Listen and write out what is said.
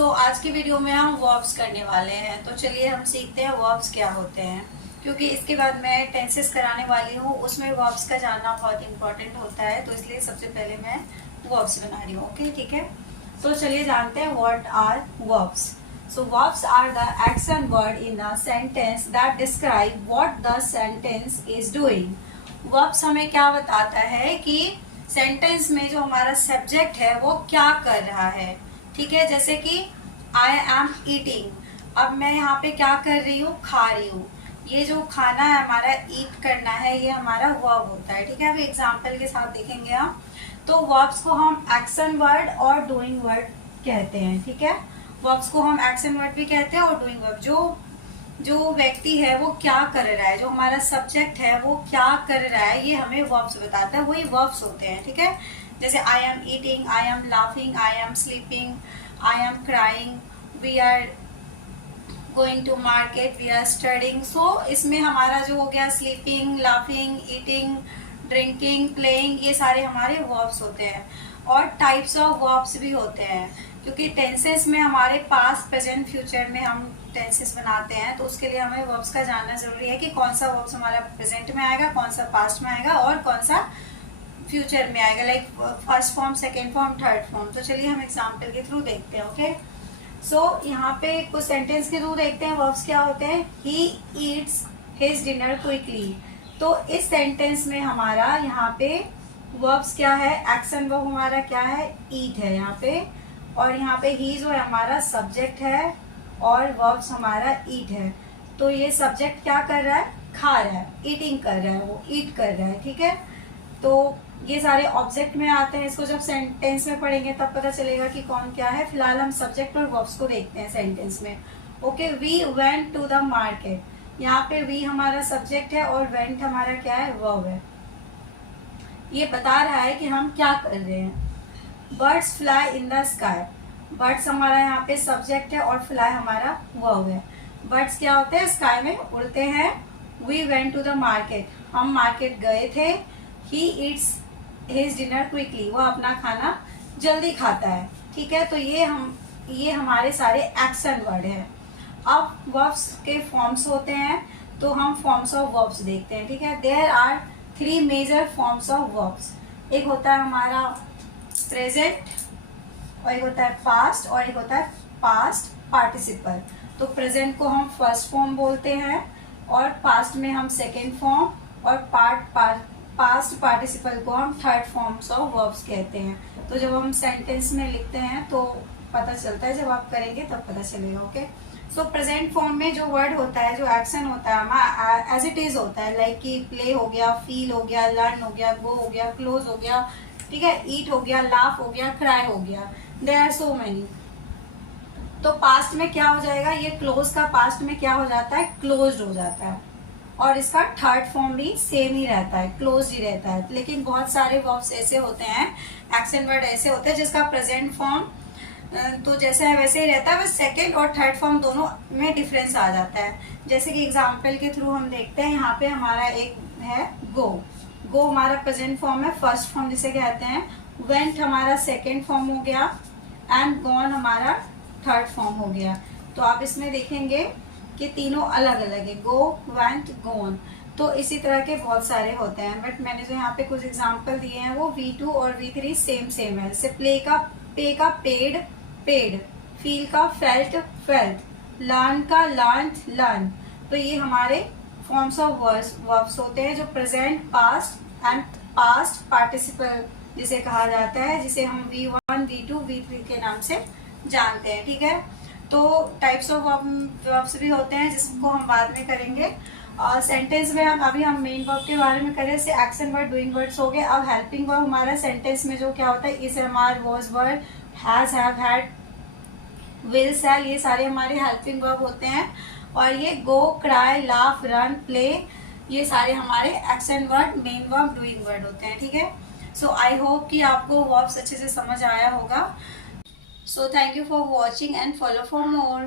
तो आज की वीडियो में हम वर्ब्स करने वाले हैं। तो चलिए हम सीखते हैं वर्ब्स क्या होते हैं, क्योंकि इसके बाद मैं टेंसेस कराने वाली हूँ, उसमें वर्ब्स का जानना बहुत इंपॉर्टेंट होता है। तो इसलिए सबसे पहले मैं वर्ब्स बना रही हूँ। ओके, ठीक है। तो चलिए जानते हैं what are verbs. So verbs are the action word in a sentence that describe what the sentence is doing. Verbs हमें क्या बताता है कि सेंटेंस में जो हमारा सब्जेक्ट है वो क्या कर रहा है। ठीक है, जैसे कि आई एम ईटिंग। अब मैं यहाँ पे क्या कर रही हूँ, खा रही हूँ। ये जो खाना है हमारा, ईट करना है, ये हमारा वर्ब होता है। ठीक है, अभी एग्जाम्पल के साथ देखेंगे हम। तो वर्ब्स को हम एक्शन वर्ड और डूइंग वर्ड कहते हैं। ठीक है, वर्ब्स को हम एक्शन वर्ड भी कहते हैं और डूइंग वर्ब। जो व्यक्ति है वो क्या कर रहा है, जो हमारा सब्जेक्ट है वो क्या कर रहा है, ये हमें वर्ब्स बताता है, वही वर्ब्स होते हैं। ठीक है, जैसे I am eating, I am laughing, I am sleeping, I am crying, we are going to market, we are studying. So इसमें हमारा जो हो गया sleeping, laughing, eating, drinking, playing, ये सारे हमारे वर्ब्स होते हैं। और टाइप्स ऑफ वर्ब्स भी होते हैं, क्योंकि टेंसेस में हमारे पास्ट, प्रेजेंट, फ्यूचर में हम टेंसेस बनाते हैं। तो उसके लिए हमें वर्ब्स का जानना जरूरी है कि कौन सा वर्ब्स हमारा प्रेजेंट में आएगा, कौन सा पास्ट में आएगा और कौन सा फ्यूचर में आएगा, like first form, second form, third form. तो चलिए हम एग्जाम्पल के थ्रू देखते हैं। ओके, सो यहाँ पे कुछ सेंटेंस के थ्रू देखते हैं वर्ब्स क्या होते हैं। ही ईट्स हिज डिनर क्विकली। तो इस सेंटेंस में हमारा यहाँ पे वर्ब्स क्या है, एक्शन वर्ब हमारा क्या है, ईट है यहाँ पे। और यहाँ पे ही जो है हमारा सब्जेक्ट है और वर्ब्स हमारा ईट है। तो ये सब्जेक्ट क्या कर रहा है, खा रहा है, ईटिंग कर रहा है, वो ईट कर रहा है। ठीक है, तो ये सारे ऑब्जेक्ट में आते हैं। इसको जब सेंटेंस में पढ़ेंगे तब पता चलेगा कि कौन क्या है। फिलहाल हम सब्जेक्ट और वर्ब्स को देखते हैं सेंटेंस में। Okay, we went to the market. यहाँ पे वी हमारा सब्जेक्ट है और वेंट हमारा क्या है, वर्ब है। ये बता रहा है कि हम क्या कर रहे हैं। Birds fly in the sky. Birds हमारा यहाँ पे सब्जेक्ट है और फ्लाई हमारा वर्ब है। बर्ड्स क्या होते हैं, स्काई में उड़ते हैं। We went to the market, हम मार्केट गए थे। He eats his dinner quickly, वो अपना खाना जल्दी खाता है। ठीक है, तो ये हमारे सारे एक्शन वर्ड है। अब वर्ब्स के फॉर्म्स होते हैं, तो हम फॉर्म्स ऑफ वर्ब्स देखते हैं। ठीक है, there are 3 major forms of verbs. एक होता है हमारा प्रेजेंट, और एक होता है पास्ट, और एक होता है पास्ट पार्टिसिपल। तो प्रेजेंट को हम फर्स्ट फॉर्म बोलते हैं और पास्ट में हम सेकेंड फॉर्म, और पास्ट पार्टिसिपल को हम थर्ड फॉर्म्स ऑफ वर्ब्स कहते हैं। तो जब हम सेंटेंस में लिखते हैं तो पता चलता है, जब आप करेंगे तब पता चलेगा। ओके, सो प्रेजेंट फॉर्म में जो वर्ड होता है, जो एक्शन होता है हमारा एज इट इज होता है, लाइक कि प्ले हो गया, फील हो गया, लर्न हो गया, गो हो गया, क्लोज हो गया, ठीक है, ईट हो गया, लाफ हो गया, क्राई हो गया, देयर आर सो मेनी। तो पास्ट में क्या हो जाएगा, ये क्लोज का पास्ट में क्या हो जाता है, क्लोज्ड हो जाता है। और इसका थर्ड फॉर्म भी सेम ही रहता है, क्लोज ही रहता है। लेकिन बहुत सारे वर्ब्स ऐसे होते हैं, एक्शन वर्ड ऐसे होते हैं जिसका प्रेजेंट फॉर्म तो जैसा है वैसे ही रहता है, बस सेकेंड और थर्ड फॉर्म दोनों में डिफरेंस आ जाता है। जैसे कि एग्जाम्पल के थ्रू हम देखते हैं, यहाँ पे हमारा एक है गो। गो हमारा प्रेजेंट फॉर्म है, फर्स्ट फॉर्म जिसे कहते हैं। वेंट हमारा सेकेंड फॉर्म हो गया, एंड गॉन हमारा थर्ड फॉर्म हो गया। तो आप इसमें देखेंगे कि तीनों अलग अलग है, गो, वेंट, गोन। तो इसी तरह के बहुत सारे होते हैं, बट मैंने जो यहाँ पे कुछ एग्जांपल दिए हैं वो V2 और V3 सेम है। जैसे प्ले का पे का पेड, पेड, फील का फेल्ट, फेल्ट, लर्न का लर्न, लर्न। तो ये हमारे फॉर्म्स ऑफ वर्ब्स होते हैं, जो present, past and past participle जिसे कहा जाता है, जिसे हम V1, V2, V3 के नाम से जानते हैं। ठीक है, तो टाइप्स ऑफ वर्ब्स भी होते हैं जिसको हम बाद में करेंगे। सेंटेंस में अभी हम मेन वर्ब के बारे में करें, जैसे एक्शन वर्ड, डूइंग वर्ड्स हो गए। अब हेल्पिंग वर्ब हमारा सेंटेंस में जो क्या होता है, is, am, are, was, were, has, have, had, will, shall, ये सारे हमारे हेल्पिंग वर्ब होते हैं। और ये go, cry, laugh, run, play, ये सारे हमारे action word, main verb, doing word होते हैं। ठीक है, सो आई होप कि आपको वर्ब्स अच्छे से समझ आया होगा। So thank you for watching and follow for more.